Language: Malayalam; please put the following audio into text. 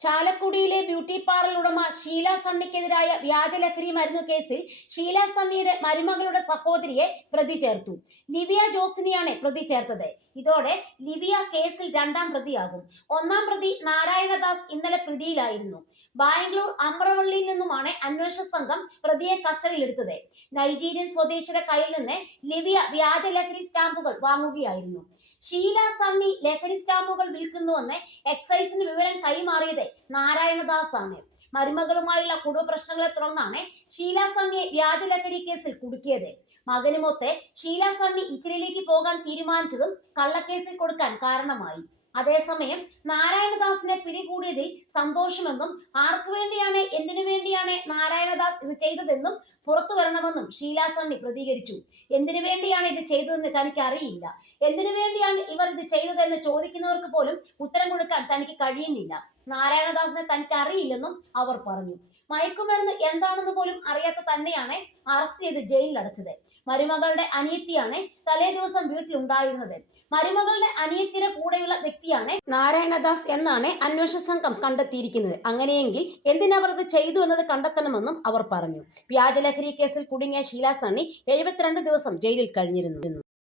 ചാലക്കുടിയിലെ ബ്യൂട്ടി പാർലർ ഉടമ ഷീല സണ്ണിക്കെതിരായ വ്യാജലഹരി മരുന്നു കേസിൽ ഷീല സണ്ണിയുടെ മരുമകളുടെ സഹോദരിയെ പ്രതി ചേർത്തു. ലിവിയ ജോസിനെയാണ് പ്രതി ചേർത്തത്. ഇതോടെ ലിവിയ കേസിൽ രണ്ടാം പ്രതിയാകും. ഒന്നാം പ്രതി നാരായണദാസ് ഇന്നലെ പിടിയിലായിരുന്നു. ബാംഗ്ലൂർ അമ്രവള്ളിയിൽ നിന്നുമാണ് അന്വേഷണ സംഘം പ്രതിയെ കസ്റ്റഡിയിലെടുത്തത്. നൈജീരിയൻ സ്വദേശിയുടെ കയ്യിൽ നിന്ന് ലിവിയ വ്യാജ ലഹരി സ്റ്റാമ്പുകൾ വാങ്ങുകയായിരുന്നു. ഷീല സണ്ണി ലഹരി സ്റ്റാമ്പുകൾ വിൽക്കുന്നുവെന്ന് എക്സൈസിന് വിവരം കൈമാറിയത് നാരായണദാസ് ആണ് മരുമകളുമായുള്ള കുടുംബ പ്രശ്നങ്ങളെ തുടർന്നാണ് ഷീല സണ്ണിയെ വ്യാജ ലഹരി കേസിൽ കുടുക്കിയത്. മകനുമൊത്ത് ഷീല സണ്ണി ഇച്ചിരിയിലേക്ക് പോകാൻ തീരുമാനിച്ചതും കള്ളക്കേസിൽ കൊടുക്കാൻ കാരണമായി. അതേസമയം നാരായണദാസിനെ പിടികൂടിയതിൽ സന്തോഷമെന്നും ആർക്കു വേണ്ടിയാണ് എന്തിനു വേണ്ടിയാണ് നാരായണദാസ് ഇത് ചെയ്തതെന്നും പുറത്തു വരണമെന്നും ഷീല സണ്ണി പ്രതികരിച്ചു. എന്തിനു വേണ്ടിയാണ് ഇത് ചെയ്തതെന്ന് തനിക്ക് അറിയില്ല എന്തിനു വേണ്ടിയാണ് ഇവർ ഇത് ചെയ്തതെന്ന് ചോദിക്കുന്നവർക്ക് പോലും ഉത്തരം കൊടുക്കാൻ തനിക്ക് കഴിയുന്നില്ല. നാരായണദാസിനെ തനിക്ക് അറിയില്ലെന്നും അവർ പറഞ്ഞു. മയക്കുമരുന്ന് എന്താണെന്ന് പോലും അറിയാത്ത തന്നെയാണ് അറസ്റ്റ് ചെയ്ത് ജയിലിൽ അടച്ചത് മരുമകളുടെ അനിയത്തിയാണ് തലേ ദിവസം വീട്ടിലുണ്ടായിരുന്നത്. മരുമകളുടെ അനിയത്തിയുടെ കൂടെയുള്ള വ്യക്തിയാണ് നാരായണദാസ് എന്നാണ് അന്വേഷണ സംഘം കണ്ടെത്തിയിരിക്കുന്നത്. അങ്ങനെയെങ്കിൽ എന്തിനവർ ഇത് ചെയ്തു എന്നത് കണ്ടെത്തണമെന്നും പറഞ്ഞു. വ്യാജലഹരി കേസിൽ കുടുങ്ങിയ ഷീല സണ്ണി എഴുപത്തിരണ്ട് ദിവസം ജയിലിൽ കഴിഞ്ഞിരുന്നു.